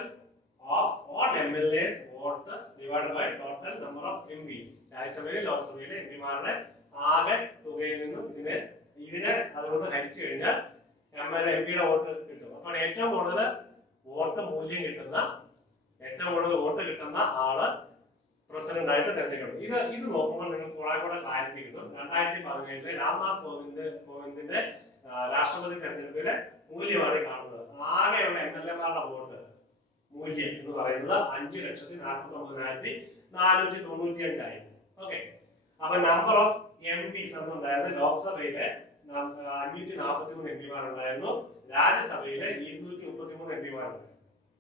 of all MLAs vote divided by total number of MPs. രാജ്യസഭയിലെ ലോക്സഭയിലെ MP-മാരുടെ ആകെ തുകയിൽ നിന്നും ഇതിനെ അതുകൊണ്ട് ഹരിച്ചു കഴിഞ്ഞാൽ MP-യുടെ വോട്ട് കിട്ടും. അപ്പോൾ ഏറ്റവും കൂടുതൽ വോട്ട് മൂല്യം കിട്ടുന്ന, ഏറ്റവും കൂടുതൽ വോട്ട് കിട്ടുന്ന ആള് പ്രസിഡന്റ് ആയിട്ട് തെരഞ്ഞെടുക്കും. ഇത് നോക്കുമ്പോൾ നിങ്ങൾക്ക് കുറെ കൂടെ ക്ലാരിറ്റി കിട്ടും. 2017 രാംനാഥ് കോവിന്ദിന്റെ രാഷ്ട്രപതി തെരഞ്ഞെടുപ്പിലെ മൂല്യമാണ് കാണുന്നത്. ആകെയുള്ള MLA-മാരുടെ വോട്ട് മൂല്യം എന്ന് പറയുന്നത് 5,49,495 ആയിരുന്നു. ഓക്കെ, അപ്പൊ നമ്പർ ഓഫ് MPs എന്നുണ്ടായത് ലോക്സഭയിലെ 543 MP-മാരുണ്ടായിരുന്നു, രാജ്യസഭയിലെ 233 MP-മാരുണ്ടായിരുന്നു.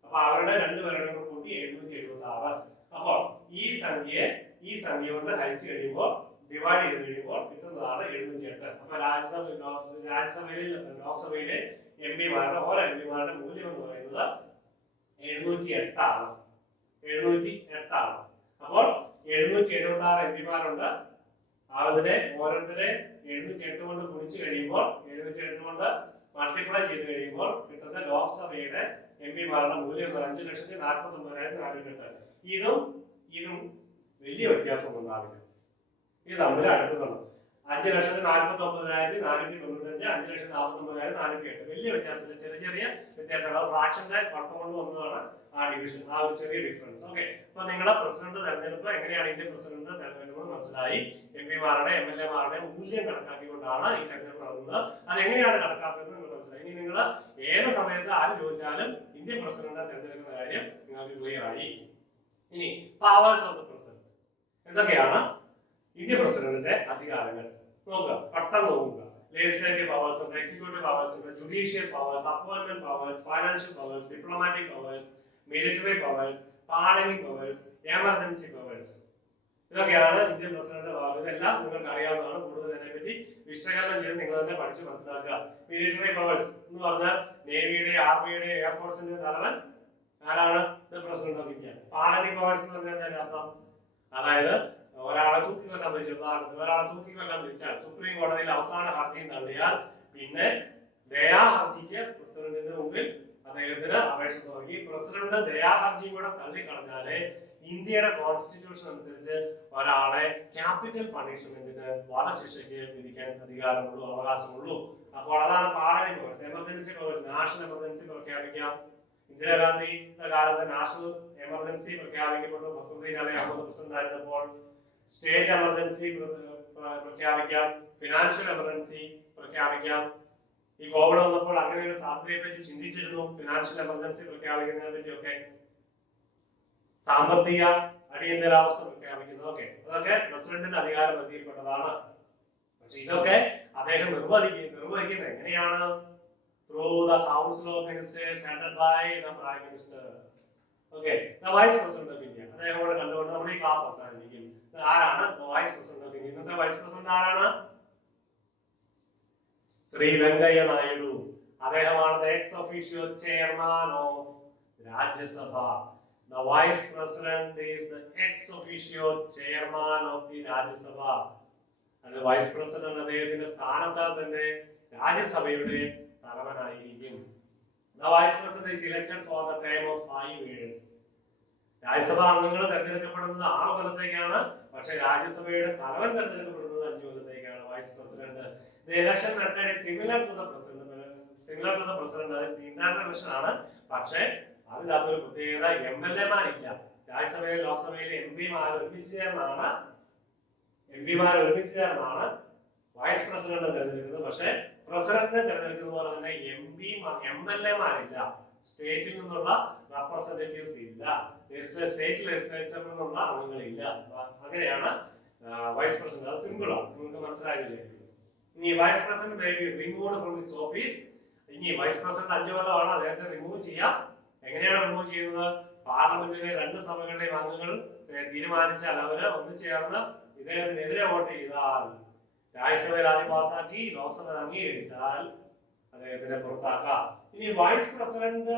അപ്പൊ അവരുടെ രണ്ടുപേരുടെ കൂട്ടി 776. അപ്പോൾ ഈ സംഖ്യ കൊണ്ട് ഹരിച്ചു കഴിയുമ്പോൾ ഡിവൈഡ് ചെയ്ത് കഴിയുമ്പോൾ കിട്ടുന്നതാണ് 708. അപ്പൊ രാജ്യസഭയിലെ ലോക്സഭയിലെ എംപിമാരുടെ ഓരോ എംപിമാരുടെ മൂല്യം എന്ന് പറയുന്നത് 708 ആണ്. 708 ആണ്. അപ്പോൾ 776 എംപിമാരുണ്ട്. അതിനെ ഓരോരുത്തരെ 708 കൊണ്ട് ഗുണിച്ചു കഴിയുമ്പോൾ 708 കൊണ്ട് മൾട്ടിപ്ലൈ ചെയ്ത് കഴിയുമ്പോൾ കിട്ടുന്ന ലോക്സഭയുടെ എംപിമാരുടെ മൂല്യം 5,49,408. ഇതും വലിയ വ്യത്യാസം ഉണ്ടാവില്ല. ഇത് തമ്മിൽ അടുക്കുന്നുണ്ട്. 5,49,495, 5,49,408. വലിയ വ്യത്യാസമില്ല. ചെറിയ വ്യത്യാസങ്ങൾ. അത് ഫ്രാക്ഷന്റെ കുഴപ്പം കൊണ്ട് വന്നതാണ് ആ ഡിവിഷൻ, ആ ഒരു ചെറിയ ഡിഫറൻസ്. ഓക്കെ. അപ്പൊ നിങ്ങളെ പ്രസിഡന്റ് തെരഞ്ഞെടുപ്പ് എങ്ങനെയാണ് ഇന്ത്യൻ പ്രസിഡന്റ് തെരഞ്ഞെടുക്കുന്നത് മനസ്സിലായി. എംപിമാരുടെ MLA-മാരുടെ മൂല്യം കണക്കാക്കിക്കൊണ്ടാണ് ഈ തെരഞ്ഞെടുപ്പ് നടന്നത്. അതെങ്ങനെയാണ് കണക്കാക്കുന്നത് എന്ന് മനസ്സിലായി. ഇനി നിങ്ങൾ ഏത് സമയത്ത് ആര് ചോദിച്ചാലും ഇന്ത്യൻ പ്രസിഡന്റിനെ തെരഞ്ഞെടുക്കുന്ന കാര്യം നിങ്ങൾക്ക് ക്ലിയർ ആയി. ഇനി പവേഴ്സ് ഓഫ് ദ പ്രസിഡന്റ് എന്തൊക്കെയാണ്? ഇന്ത്യൻ പ്രസിഡന്റിന്റെ അധികാരങ്ങൾ നോക്കുക, പെട്ടെന്ന് നോക്കുക. ലെജിസ്ലേറ്റീവ് പവേഴ്സ് ഉണ്ട്, എക്സിക്യൂട്ടീവ് പവേഴ്സ് ഉണ്ട്, judicial powers, appointment powers, financial powers, diplomatic powers, military powers, parliament powers, emergency powers. ഇതൊക്കെയാണ് ഇന്ത്യൻ പ്രസിഡന്റ് പവർ. ഇതെല്ലാം നിങ്ങൾക്ക് അറിയാവുന്നതാണ്. കൂടുതൽ ഇതിനെപ്പറ്റി വിശകലനം ചെയ്ത് നിങ്ങൾ തന്നെ പഠിച്ച് മനസ്സിലാക്കുക. മിലിറ്ററി പവേഴ്സ് എന്ന് പറഞ്ഞാൽ നേവിയുടെ, ആർമിയുടെ, എയർഫോഴ്സിന്റെ തലവൻ ആരാണ്? President of India. Parliament powers എന്ന് പറഞ്ഞാൽ അർത്ഥം അതായത് ഒരാളെ തൂക്കിക്കൊല്ലാൻ വെച്ചാൽ, ഒരാളെ തൂക്കിക്കൊല്ലാൻ വെച്ചാൽ സുപ്രീം കോടതിയിൽ അവസാന ഹർജിയും തള്ളിയാൽ പിന്നെ ദയാഹർജിക്ക് പ്രസിഡന്റിന്റെ മുമ്പിൽ അദ്ദേഹത്തിന് അപേക്ഷ തുടങ്ങി. പ്രസിഡന്റ് ദയാഹർജിയും കൂടെ തള്ളിക്കളഞ്ഞാലേ ഇന്ത്യയുടെ കോൺസ്റ്റിറ്റ്യൂഷൻ അനുസരിച്ച് ഒരാളെ ക്യാപിറ്റൽ പണിഷ്മെന്റിന് വധശിക്ഷയ്ക്ക് വിധിക്കാൻ അധികാരമുള്ളൂ, അവകാശമുള്ളൂ. അപ്പോൾ അതാണ് parliament powers. Emergency powers, national emergency പ്രഖ്യാപിക്കാം. ഇന്ദിരാഗാന്ധിയുടെ കാലത്ത് നാഷണൽ എമർജൻസി പ്രഖ്യാപിക്കപ്പെട്ടു. ഫക്രുദ്ദീൻ അലി അഹമ്മദ് പ്രസിഡന്റ് ആയിരുന്നപ്പോൾ സ്റ്റേറ്റ് എമർജൻസി പ്രഖ്യാപിക്കാം, ഫിനാൻഷ്യൽ എമർജൻസി പ്രഖ്യാപിക്കാം. ഈ കോവിഡ് വന്നപ്പോൾ അങ്ങനെ ഒരു സാധ്യതയെ പറ്റി ചിന്തിച്ചിരുന്നു. ഫിനാൻഷ്യൽ എമർജൻസി പ്രഖ്യാപിക്കുന്നതിനെ പറ്റിയൊക്കെ, സാമ്പത്തിക അടിയന്തരാവസ്ഥ പ്രഖ്യാപിക്കുന്നത് ഒക്കെ, അതൊക്കെ പ്രസിഡന്റിന്റെ അധികാര പരിധിയിൽപ്പെട്ടതാണ്. പക്ഷെ ഇതൊക്കെ അദ്ദേഹം നിർവഹിക്കുന്നത് എങ്ങനെയാണ്? Through the council of ministers headed by the prime minister. Okay, the vice president of India. അദ്ദേഹം കൂടെ കണ്ടുകൊണ്ട് നമ്മുടെ ഈ ക്ലാസ് അവസാനിപ്പിക്കും. ആരാണ് വൈസ് പ്രസിഡന്റ് ഓഫ് ഇന്ത്യ? ഇന്നത്തെ വൈസ് പ്രസിഡന്റ് ആരാണ്? ശ്രീ വെങ്കയ്യ നായിഡു. അദ്ദേഹമാണ് ex officio chairman of Rajya Sabha. The vice president is the ex officio chairman of the Rajya Sabha. അത് വൈസ് പ്രസിഡന്റ് അദ്ദേഹത്തിന്റെ സ്ഥാനത്താൽ തന്നെ രാജ്യസഭയുടെ തലവനായിരിക്കും. The vice president is elected for the term of 5 years. രാജ്യസഭാ അംഗങ്ങൾ തെരഞ്ഞെടുക്കപ്പെടുന്നത് 6 കൊല്ലത്തേക്കാണ്. പക്ഷേ രാജ്യസഭയുടെ തലവൻ തെരഞ്ഞെടുക്കപ്പെടുന്നത് 5 കൊല്ലത്തേക്കാണ്. Vice president. The election method is similar to the president. Internal election ആണ്. പക്ഷേ അതിനകത്തൊരു പ്രത്യേകത, MLA-മാരില്ല. രാജ്യസഭയിലെ ലോക്സഭയിലെ എംപിമാർ ഒരുമിച്ച് ചേർന്നാണ് വൈസ് പ്രസിഡന്റ് തെരഞ്ഞെടുക്കുന്നത്. പക്ഷേ പ്രസിഡന്റിനെ തെരഞ്ഞെടുക്കുന്ന പോലെ തന്നെ MLA-മാരില്ല. സ്റ്റേറ്റിൽ നിന്നുള്ള റെപ്രസെന്റേറ്റീവ്സ് ഇല്ല. സ്റ്റേറ്റ് ലെജിസ്ലേച്ചറിൽ നിന്നുള്ള അംഗങ്ങളില്ല. അങ്ങനെയാണ് വൈസ് പ്രസിഡന്റ്. അത് സിമ്പിളാണ്, നിങ്ങൾക്ക് മനസ്സിലായില്ലേ? ഇനി vice president may be removed from his office. ഇനി വൈസ് പ്രസിഡന്റ് 5 കൊല്ലമാണ്, അദ്ദേഹത്തെ റിമൂവ് ചെയ്യാം. എങ്ങനെയാണ് റിമൂവ് ചെയ്യുന്നത്? പാർലമെന്റിലെ 2 സഭകളുടെയും അംഗങ്ങൾ തീരുമാനിച്ചാൽ, അവര് ഒന്നുചേർന്ന് ഇദ്ദേഹത്തിനെതിരെ വോട്ട് ചെയ്താൽ, രാജ്യസഭയിൽ ആദ്യം പാസാക്കി ലോക്സഭ അംഗീകരിച്ചാൽ അദ്ദേഹത്തിനെ പുറത്താക്കാം. ഇനി vice president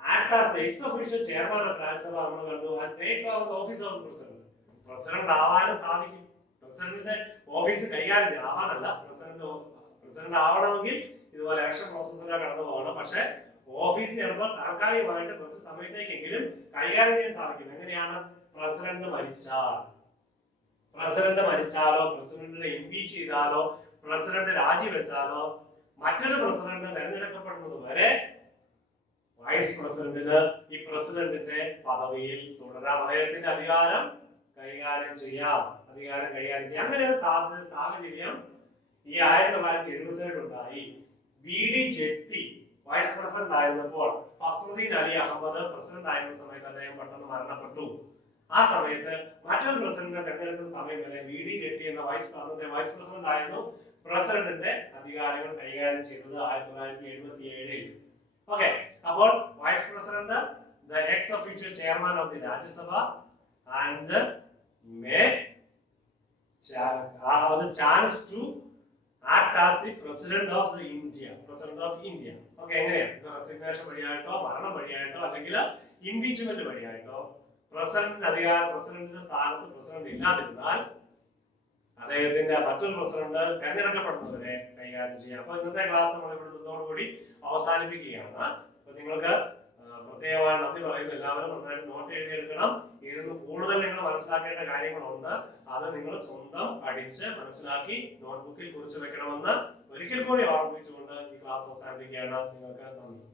acts as the ex official chairman of Rajya Sabha നമ്മൾ കണ്ടു. And takes over the office of president. President ആവാനും സാധിക്കും. പ്രസിഡന്റിന്റെ ഓഫീസ് കൈകാര്യം ആവാനല്ല, പ്രസിഡന്റ് ആവണമെങ്കിൽ ഇതുപോലെ ഇലക്ഷൻ പ്രോസസ്സിലൂടെ കടന്നു പോകണം. പക്ഷെ ഓഫീസ് ചിലപ്പോൾ താൽക്കാലികമായിട്ട് കുറച്ച് സമയത്തേക്കെങ്കിലും കൈകാര്യം ചെയ്യാൻ സാധിക്കും. എങ്ങനെയാണ്? പ്രസിഡന്റ് മരിച്ചാലോ, പ്രസിഡന്റിനെ ഇംപീച്ച് ചെയ്താലോ, പ്രസിഡന്റ് രാജിവെച്ചാലോ, മറ്റൊരു പ്രസിഡന്റ് തെരഞ്ഞെടുക്കപ്പെടുന്നത് വരെ വൈസ് പ്രസിഡന്റിന് ഈ പ്രസിഡന്റിന്റെ പദവിയിൽ തുടരാം. അദ്ദേഹത്തിന്റെ അധികാരം കൈകാര്യം ചെയ്യാം. അങ്ങനെ ഒരു സാഹചര്യം ഈ 1977 ഉണ്ടായി. VD ജെട്ടി വൈസ് പ്രസിഡന്റ് ആയിരുന്നപ്പോൾ ഫക്രുദ്ദീൻ അലി അഹമ്മദ് പ്രസിഡന്റ് ആയിരുന്ന സമയത്ത് അദ്ദേഹം പെട്ടെന്ന് മരണപ്പെട്ടു. ആ സമയത്ത് മറ്റൊരു പ്രസിഡന്റിനെ തെരഞ്ഞെടുക്കുന്ന സമയം വരെ VD ജെട്ടി എന്ന അന്നത്തെ വൈസ് പ്രസിഡന്റ് ആയിരുന്നു പ്രസിഡന്റിന്റെ അധികാരങ്ങൾ കൈകാര്യം ചെയ്തത് 1977. ഓക്കെ, അപ്പോൾ vice president the ex official chairman of the Rajya Sabha and may have the chance to act as the president of the India, president of India. Okay, എങ്ങനെയാണ് റെസിഗ്നേഷൻ വഴിയായിട്ടോ മരണം വഴിയായിട്ടോ അല്ലെങ്കിൽ ഇംപീച്ച്മെന്റ് വഴിയായിട്ടോ പ്രസിഡന്റിന്റെ സ്ഥാനത്ത് പ്രസിഡന്റ് ഇല്ലാതിരുന്നാൽ അദ്ദേഹത്തിന്റെ മറ്റൊരു പ്രസിഡന്റ് തെരഞ്ഞെടുക്കപ്പെടുന്നവരെ കൈകാര്യം ചെയ്യാം. അപ്പൊ ഇന്നത്തെ ക്ലാസ് നമ്മൾ ഇവിടെ നിന്നോടുകൂടി അവസാനിപ്പിക്കുകയാണ്. അപ്പൊ നിങ്ങൾക്ക് പ്രത്യേകമായി നന്ദി പറയുന്നു. എല്ലാവരും നന്നായിട്ട് നോട്ട് എഴുതിയെടുക്കണം. ഇതിന് കൂടുതൽ നിങ്ങൾ മനസ്സിലാക്കേണ്ട കാര്യങ്ങളുണ്ട്. അത് നിങ്ങൾ സ്വന്തം പഠിച്ച് മനസ്സിലാക്കി നോട്ട്ബുക്കിൽ കുറിച്ച് വെക്കണമെന്ന് ഒരിക്കൽ കൂടി ഓർമ്മിപ്പിച്ചുകൊണ്ട് ഈ ക്ലാസ് അവസാനിപ്പിക്കുകയാണ്. നിങ്ങൾക്ക് നന്ദി.